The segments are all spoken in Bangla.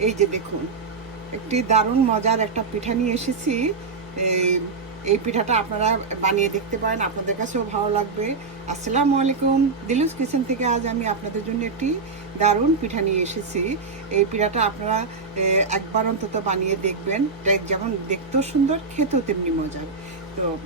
এই যে দেখুন, একটি দারুণ মজার একটা পিঠা নিয়ে এসেছি। এই- পিঠাটা আপনারা বানিয়ে দেখতে পারেন, আপনাদের কাছেও ভালো লাগবে। আসসালামু আলাইকুম, দিলুস কিচেন থেকে আজ আমি আপনাদের জন্য একটি দারুণ পিঠা নিয়ে এসেছি। এই পিঠাটা আপনারা একবার অন্তত বানিয়ে দেখবেন। যেমন দেখতেও সুন্দর, খেতেও তেমনি মজার। তো,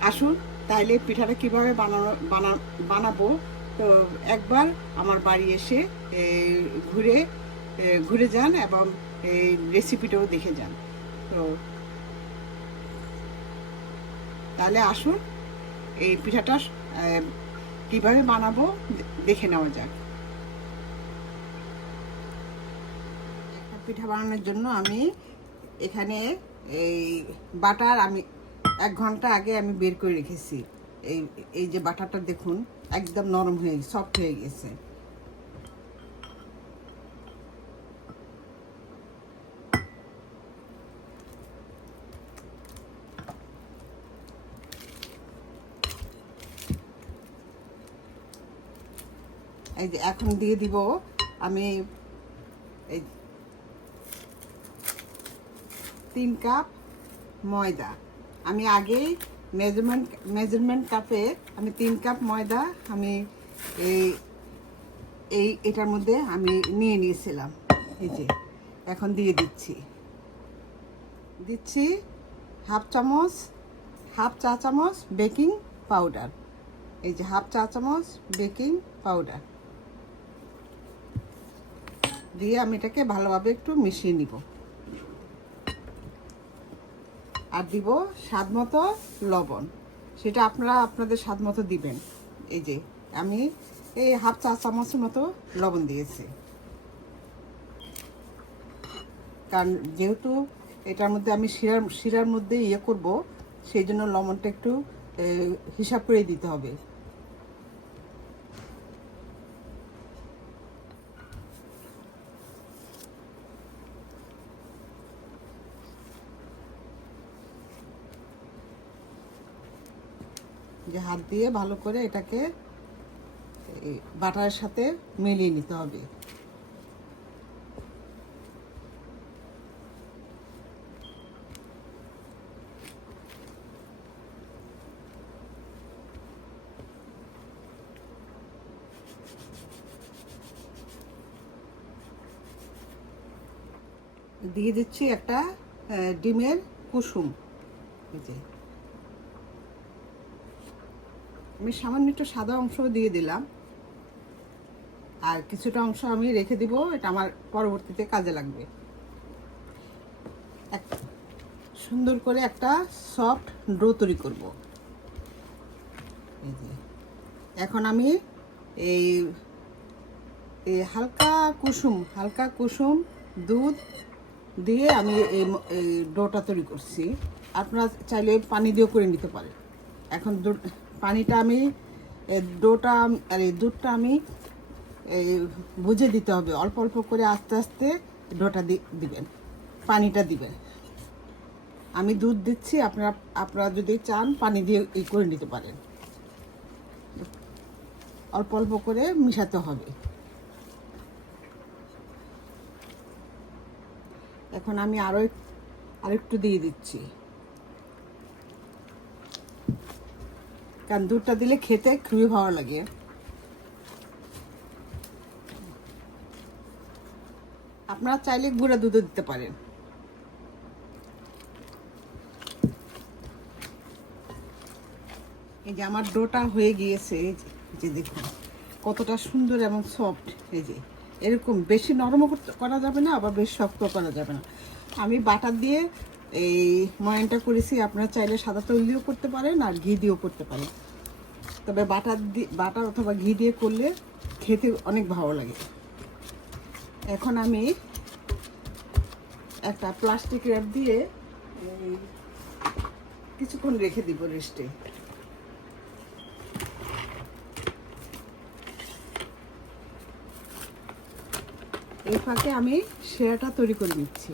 আসুন তাহলে পিঠাটা কীভাবে বানানো, বানা, বানাবো? তো, একবার আমার বাড়ি এসে ঘুরে ঘুরে যান এবং এই রেসিপিটাও দেখে যান। তো তাহলে আসুন, এই পিঠাটা কীভাবে বানাবো দেখে নেওয়া যাক। পিঠা বানানোর জন্য আমি এখানে এই বাটার আমি এক ঘণ্টা আগে আমি বের করে রেখেছি। এই এই যে বাটারটা দেখুন, একদম নরম হয়ে সফট হয়ে গেছে। এই যে এখন দিয়ে দিব আমি এই তিন কাপ ময়দা। আমি আগেই মেজারমেন্ট মেজারমেন্ট কাপে আমি তিন কাপ ময়দা আমি এই এই, এটার মধ্যে আমি নিয়ে নিয়েছিলাম। এই যে, এখন দিয়ে দিচ্ছি। দিচ্ছি হাফ চামচ, হাফ চা চামচ বেকিং পাউডার। এই যে, হাফ চা চামচ বেকিং পাউডার। দিয়ে আমি এটাকে ভালোভাবে একটু মিশিয়ে নিব। আর দিব স্বাদ মতো লবণ। সেটা আপনারা আপনাদের স্বাদ মতো দিবেন। এই যে, আমি এই হাফ চা চামচের মতো লবণ দিয়েছি। কারণ যেহেতু এটার মধ্যে আমি শিরার শিরার মধ্যে ইয়ে করব, সেই জন্য লবণটা একটু হিসাব করে দিতে হবে। যে হাত দিয়ে ভালো করে এটাকে এই বাটারের সাথে মিলিয়ে নিতে হবে। দিয়ে দিচ্ছি একটা ডিমের কুসুম। এই যে। আমি সামান্য একটু সাদা অংশ দিয়ে দিলাম। আর কিছুটা অংশ আমি রেখে দিব, এটা আমার পরবর্তীতে কাজে লাগবে। এক, সুন্দর করে একটা সফট ডো তৈরি করব। এখন আমি এই এই হালকা কুসুম হালকা কুসুম দুধ দিয়ে আমি এই ডোটা তৈরি করছি। আপনারা চাইলে পানি দিয়েও করে নিতে পারেন। এখন পানিটা আমি ডোটা আর এই দুধটা আমি এই বুঝে দিতে হবে। অল্প অল্প করে আস্তে আস্তে ডোটা দিবেন, পানিটা দিবেন। আমি দুধ দিচ্ছি, আপনারা আপনারা যদি চান, পানি দিয়ে ই করে নিতে পারেন। অল্প অল্প করে মিশাতে হবে। এখন আমি আরও আরেকটু দিয়ে দিচ্ছি। কারণ দুধটা দিলে খেতে খুবই ভালো লাগে। আপনারা চাইলে গুঁড়া দুধও দিতে পারেন। এই যে আমার ডোটা হয়ে গিয়েছে, এই যে- দেখুন, কতটা সুন্দর এবং সফট, এই যে। এরকম বেশি করতে- করা যাবে না, আবার বেশি শক্ত করা যাবে না। আমি বাটার দিয়ে এই ময়নটা করেছি, আপনারা চাইলে সাদা তেল দিয়েও করতে পারেন আর ঘি দিয়েও করতে পারেন। তবে বাটার দিয়ে বাটার অথবা ঘি দিয়ে করলে খেতে অনেক ভালো লাগে। এখন আমি একটা প্লাস্টিক র্যাপ দিয়ে কিছুক্ষণ রেখে দিব রেস্টে এই ফাঁকে আমি সেরাটা তৈরি করে নিচ্ছি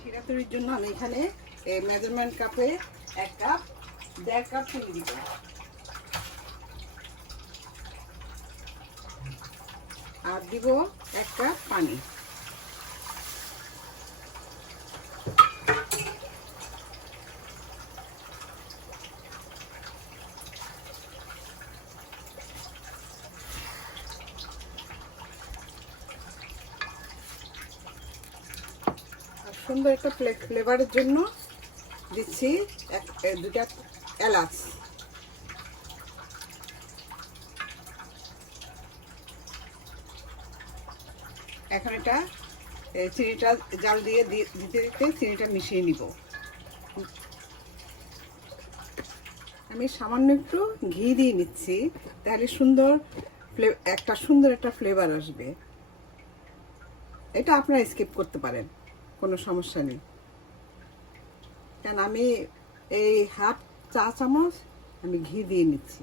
শিরা তৈরির রুটির জন্য আমি এখানে মেজারমেন্ট কাপে এক কাপ দেড় কাপ চিনি দিব। আর দিব এক কাপ পানি। সুন্দর একটা ফ্লেভারের জন্য দিচ্ছি এক দুটা এলাচ। এখন এটা চিনিটা জাল দিয়ে দিতে দিতে চিনিটা মিশিয়ে নিব। আমি সামান্য একটু ঘি দিয়ে নিচ্ছি, তাহলে সুন্দর একটা সুন্দর একটা ফ্লেভার আসবে। এটা আপনারা স্কিপ করতে পারেন। কোনো সমস্যা নেই। কারণ আমি এই হাফ চা চামচ আমি ঘি দিয়ে নিচ্ছি।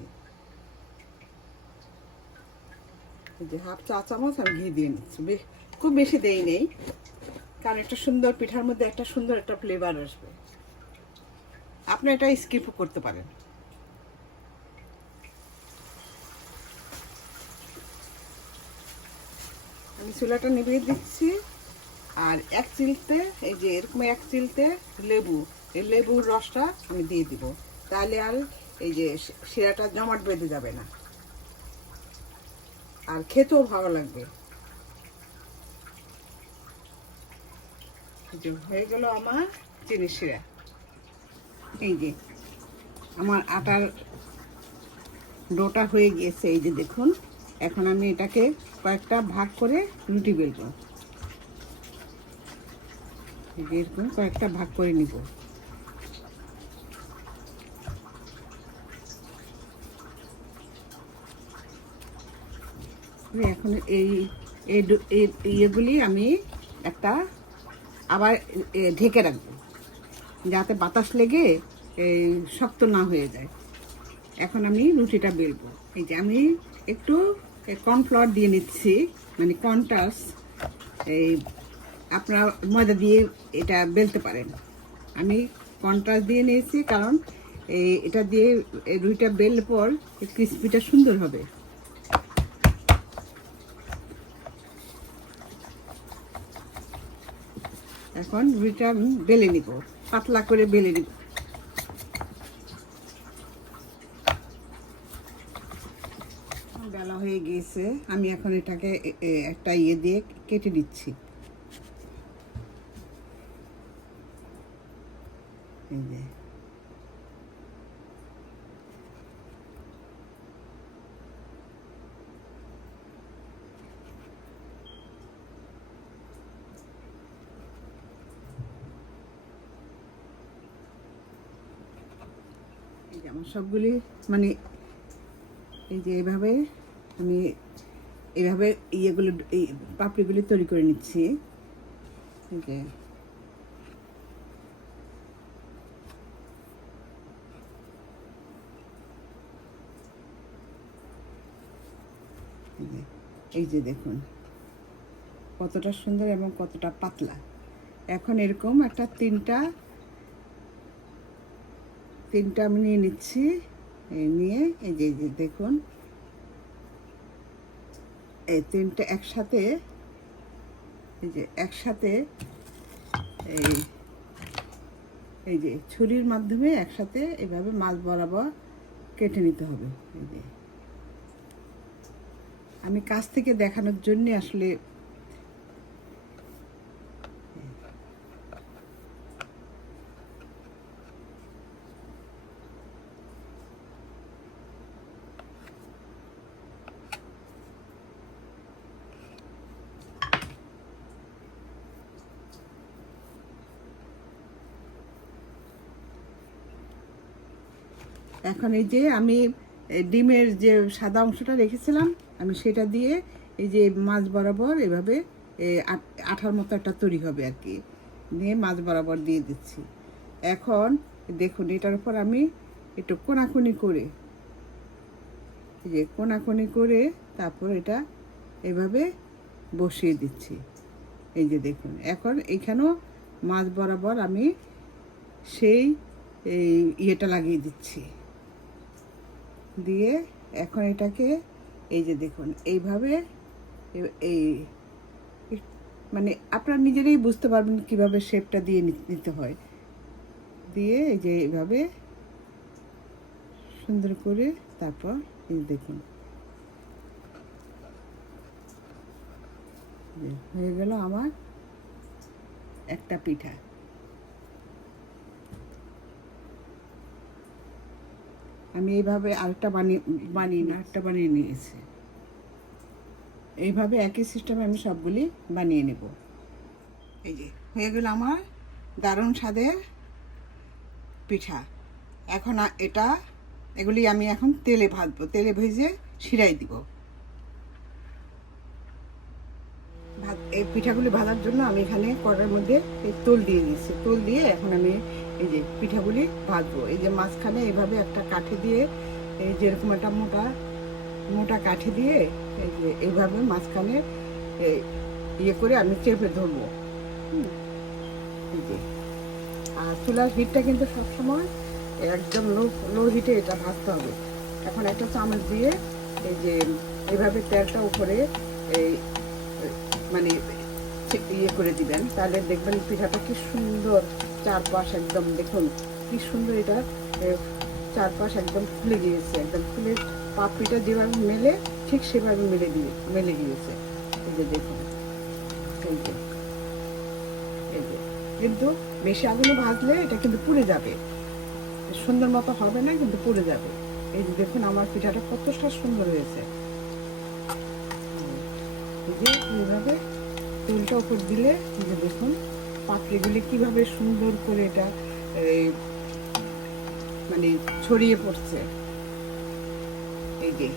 যে হাফ চা চামচ আমি ঘি দিয়ে নিচ্ছি। খুব বেশি দেই নেই, কারণ একটা সুন্দর পিঠার মধ্যে একটা সুন্দর একটা ফ্লেভার আসবে। আপনি এটা স্কিপ করতে পারেন। আমি চুলাটা নিভিয়ে দিচ্ছি। আর এক চিলতে, এই যে এরকম এক চিলতে লেবু, এই লেবুর রসটা আমি দিয়ে দিব। তাহলে আর এই যে শিরাটা জমাট বেঁধে যাবে না। আর খেতেও ভালো লাগবে। হয়ে গেল আমার চিনি শিরা এই যে আমার আটার ডোটা হয়ে গিয়েছে, এই যে দেখুন। এখন আমি এটাকে কয়েকটা ভাগ করে রুটি বেলবো। এরকম কয়েকটা ভাগ করে নিব। এখন এই ইয়েগুলি আমি একটা আবার ঢেকে রাখব, যাতে বাতাস লেগে শক্ত না হয়ে যায়। এখন আমি রুটিটা বেলবো। এই যে আমি একটু কর্নফ্লাওয়ার দিয়ে নিচ্ছি মানে কর্নটাস এই আপনারা ময়দা দিয়ে এটা বেলতে পারেন। আমি কন্ট্রাস্ট দিয়ে নিয়েছি কারণ এই এটা দিয়ে রুইটা বেললে পর ক্রিসপিটা সুন্দর হবে। এখন রুইটা আমি বেলে নিব, পাতলা করে বেলে নিব। বেলা হয়ে গিয়েছে, আমি এখন এটাকে একটা ইয়ে দিয়ে কেটে দিচ্ছি এই সবগুলি মানে এই যে এভাবে আমি এভাবে ইয়েগুলো, এই পাপড়িগুলি তৈরি করে নিচ্ছি। এই যে এই যে- এই যে দেখুন, কতটা সুন্দর এবং কতটা পাতলা। এখন এরকম একটা তিনটা তিনটা আমি নিয়ে নিচ্ছি নিয়ে, এই যে যে দেখুন। এই তিনটা একসাথে, এই যে একসাথে, এই এই যে ছুরির মাধ্যমে একসাথে এভাবে মাছ বরাবর কেটে নিতে হবে, এই যে। আমি কাছ থেকে দেখানোর জন্য আসলে এখন এই যে আমি ডিমের যে সাদা অংশটা রেখেছিলাম আমি সেটা দিয়ে এই যে মাছ বরাবর এভাবে আঠার মতো একটা তৈরি হবে আর কি। নিয়ে মাছ বরাবর দিয়ে দিচ্ছি। এখন দেখুন, এটার উপর আমি একটু কোনাকুনি করে, এই যে কোনাকুনি করে তারপর এটা এভাবে বসিয়ে দিচ্ছি। এই যে দেখুন, এখন এখানেও মাছ বরাবর আমি সেই, এই ইয়েটা লাগিয়ে দিচ্ছি। দিয়ে এখন এটাকে এই যে দেখুন, এইভাবে এই মানে আপনারা নিজেরাই বুঝতে পারবেন কীভাবে শেপটা দিয়ে নিতে হয়। দিয়ে এই যে এইভাবে সুন্দর করে তারপর এই দেখুন। হয়ে গেল আমার একটা পিঠা। আমি এইভাবে আরেকটা বানিয়ে বানিয়ে না, আরেকটা বানিয়ে নিয়েছি। এইভাবে একই সিস্টেমে আমি সবগুলি বানিয়ে নেব। এই যে, হয়ে গেল আমার দারুণ স্বাদের পিঠা। এখন এটা, এগুলি আমি এখন তেলে ভাজবো, তেলে ভেজে শিরাই দিব। এই পিঠাগুলি ভাজার জন্য আমি এখানে কড়ার মধ্যে এই তোল দিয়ে দিচ্ছি তোল দিয়ে এখন আমি এই যে পিঠাগুলি ভাজবো। এই যে মাঝখানে এইভাবে একটা কাঠি দিয়ে, এই যেরকম একটা মোটা মোটা কাঠি দিয়ে এই যে এইভাবে মাঝখানে ইয়ে করে আমি চেপে ধরবো। যে। আর চুলার হিটটা কিন্তু সবসময় একদম লো লো হিটে এটা ভাজতে হবে। এখন একটা চামচ দিয়ে এই যে এইভাবে তেলটা উপরে এই মানে ইয়ে করে দিবেন। তাহলে দেখবেন পিঠাটা কি সুন্দর চারপাশ একদম দেখুন, কি সুন্দর এটা চারপাশ একদম ফুলে গিয়েছে, একদম ফুলে পাপড়িটা যেভাবে মেলে, ঠিক সেভাবে মেলে দিয়ে, মেলে গিয়েছে। এই যে দেখুন, এই যে এই যে। কিন্তু বেশি আগুনে ভাজলে এটা কিন্তু পুড়ে যাবে। সুন্দর মতো হবে না, কিন্তু পুড়ে যাবে। এই দেখুন, আমার পিঠাটা কতটা সুন্দর হয়েছে। যে এইভাবে তেলটা উপর দিলে যে দেখুন পাপড়িগুলি কীভাবে সুন্দর করে এটা মানে ছড়িয়ে পড়ছে। এই যে।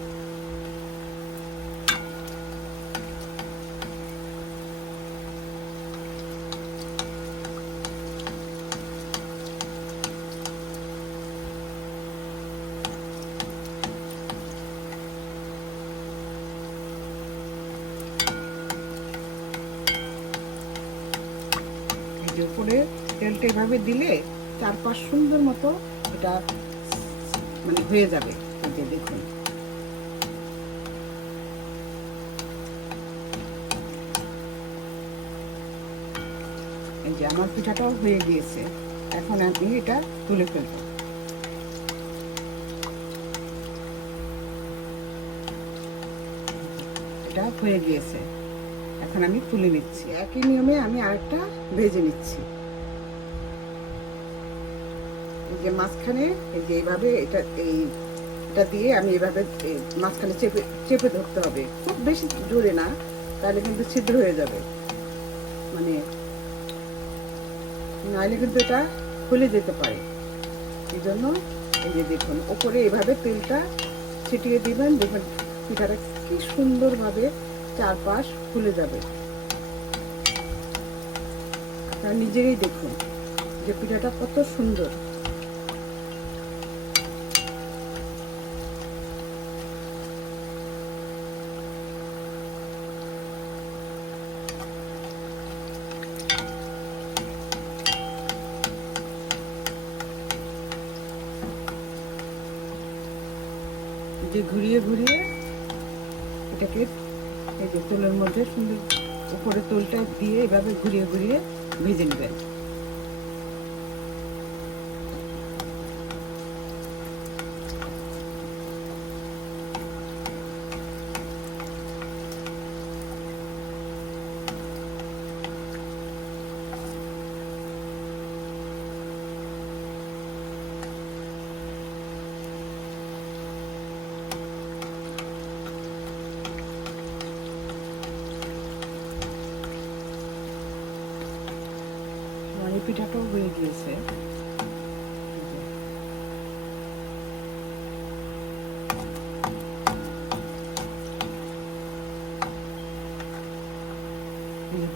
উপরে তেলটা এভাবে দিলে চারপাশ সুন্দর মতো এটা মানে হয়ে যাবে। দেখুন। এই যে আমার পিঠাটাও হয়ে গিয়েছে। এখন আমি এটা তুলে ফেলব। এটা হয়ে গিয়েছে। এখন আমি তুলে নিচ্ছি। একই নিয়মে আমি আরেকটা ভেজে নিচ্ছি। যে মাঝখানে, এই যে এইভাবে এটা, এই এটা দিয়ে আমি এভাবে মাঝখানে চেপে চেপে ধরতে হবে। খুব বেশি জোরে না, তাহলে কিন্তু ছিদ্র হয়ে যাবে। মানে নাহলে কিন্তু এটা খুলে যেতে পারে। এই জন্য এই যে দেখুন, ওপরে এভাবে তেলটা ছিটিয়ে দিবেন দেখুন পিঠাটা কি সুন্দরভাবে চারপাশ খুলে যাবে। নিজেরাই দেখুন যে পিঠাটা কত সুন্দর। যে ঘুরিয়ে ঘুরিয়ে এটাকে এই যে তোলের মধ্যে সুন্দর উপরে তোলটা দিয়ে এভাবে ঘুরিয়ে ঘুরিয়ে ভেজে নেবেন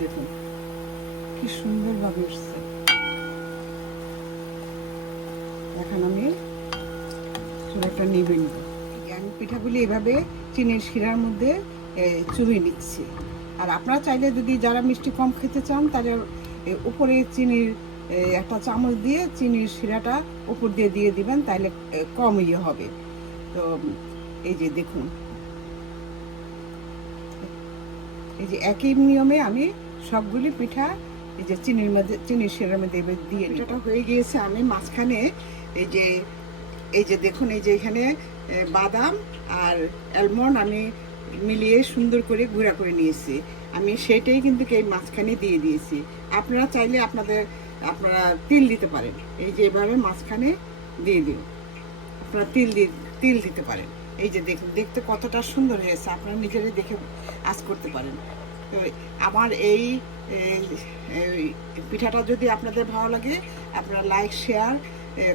দেখুন। কি সুন্দরভাবে এসছে এখন আমি চুলাটা নিবে নিব। আমি পিঠাগুলি এভাবে চিনির শিরার মধ্যে চুবিয়ে নিচ্ছি। আর আপনারা চাইলে যদি যারা মিষ্টি কম খেতে চান, তাদের উপরে চিনির একটা চামচ দিয়ে চিনির শিরাটা উপর দিয়ে দিয়ে দিবেন তাহলে কম ইয়ে হবে। তো, এই যে দেখুন। এই যে একই নিয়মে আমি সবগুলি পিঠা এই যে চিনির মধ্যে, চিনির শিরার মধ্যে এবার দিয়ে পিঠাটা হয়ে গিয়েছে, আমি মাঝখানে এই যে এই যে দেখুন, এই যে এখানে বাদাম আর অ্যালমন্ড আমি মিলিয়ে সুন্দর করে গুঁড়া করে নিয়েছি। আমি সেটাই কিন্তু এই মাঝখানে দিয়ে দিয়েছি। আপনারা চাইলে আপনাদের, আপনারা তিল দিতে পারেন। এই যে এভাবে মাঝখানে দিয়ে দিন। আপনারা তিল দি, তিল দিতে পারেন। এই যে দেখুন, দেখতে কতটা সুন্দর হয়েছে। আপনারা নিজেরাই দেখে আজ করতে পারেন। আমার এই পিঠাটা যদি আপনাদের ভালো লাগে, আপনারা লাইক শেয়ার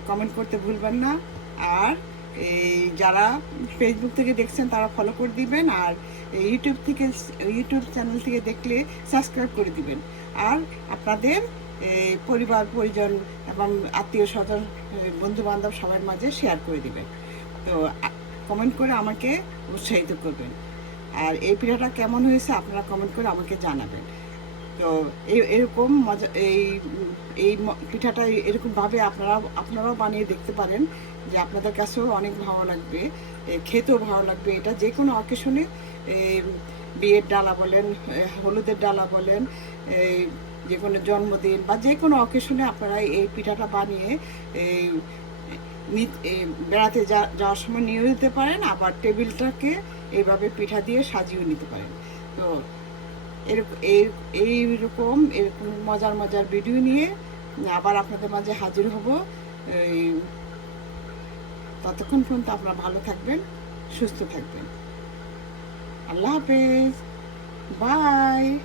কমেন্ট করতে ভুলবেন না। আর এই যারা ফেসবুক থেকে দেখছেন, তারা ফলো করে দিবেন। আর ইউটিউব থেকে ইউটিউব চ্যানেল থেকে দেখলে সাবস্ক্রাইব করে দিবেন। আর আপনাদের পরিবার, পরিজন এবং আত্মীয় স্বজন বন্ধু বান্ধব সবার মাঝে শেয়ার করে দিবেন। তো কমেন্ট করে আমাকে উৎসাহিত করবেন। আর এই পিঠাটা কেমন হয়েছে আপনারা কমেন্ট করে আমাকে জানাবেন। তো এই এরকম মজা এই এই পিঠাটা এরকমভাবে আপনারা আপনারাও বানিয়ে দেখতে পারেন যে আপনাদের কাছেও অনেক ভালো লাগবে খেতেও ভালো লাগবে। এটা যে কোনো অকেশনে বিয়ের ডালা বলেন হলুদের ডালা বলেন এই যে কোনো জন্মদিন বা যে কোনো অকেশনে আপনারা এই পিঠাটা বানিয়ে, এই বেড়াতে যাওয়ার সময় নিয়ে যেতে পারেন, আবার টেবিলটাকে এইভাবে পিঠা দিয়ে সাজিয়ে নিতে পারেন। তো এই- এইরকম, এরকম মজার মজার ভিডিও নিয়ে আবার আপনাদের মাঝে হাজির হব। এই ততক্ষণ পর্যন্ত আপনারা ভালো থাকবেন, সুস্থ থাকবেন। আল্লাহ হাফেজ। বাই।